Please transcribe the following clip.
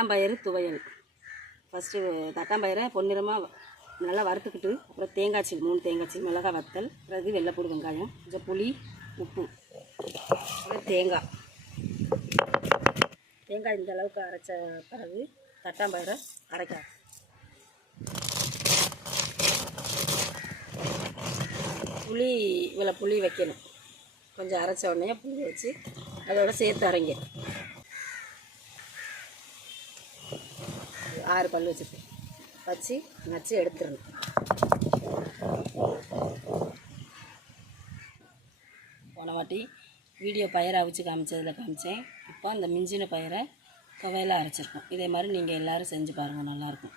தட்டாம்பயிறு துவையல். ஃபஸ்ட்டு தட்டாம்பயிரை பொன்னிறமாக நல்லா வறுத்துக்கிட்டு அப்புறம் தேங்காய் சீல் 3 தேங்காய் சீல், மிளகாய் வத்தல், பிறகு வெள்ளைப்பூடு, வெங்காயம், கொஞ்சம் புளி, உப்பு, அப்புறம் தேங்காய் இந்த அளவுக்கு அரைச்ச பிறகு தட்டாம்பயிரை அரைக்காது புளி இவ்வளோ புளி வைக்கணும். கொஞ்சம் அரைச்ச உடனே புளி வச்சு அதோட சேர்த்து அரைங்க. 6 பல் வச்சு நச்சு எடுத்துடணும். போன வாட்டி வீடியோ பயிரை அவிச்சு காமிச்சேன். இப்போ அந்த மிஞ்சின பயிரை துவையலாக அரைச்சிருக்கோம். இதே மாதிரி நீங்கள் எல்லோரும் செஞ்சு பாருங்கள், நல்லாயிருக்கும்.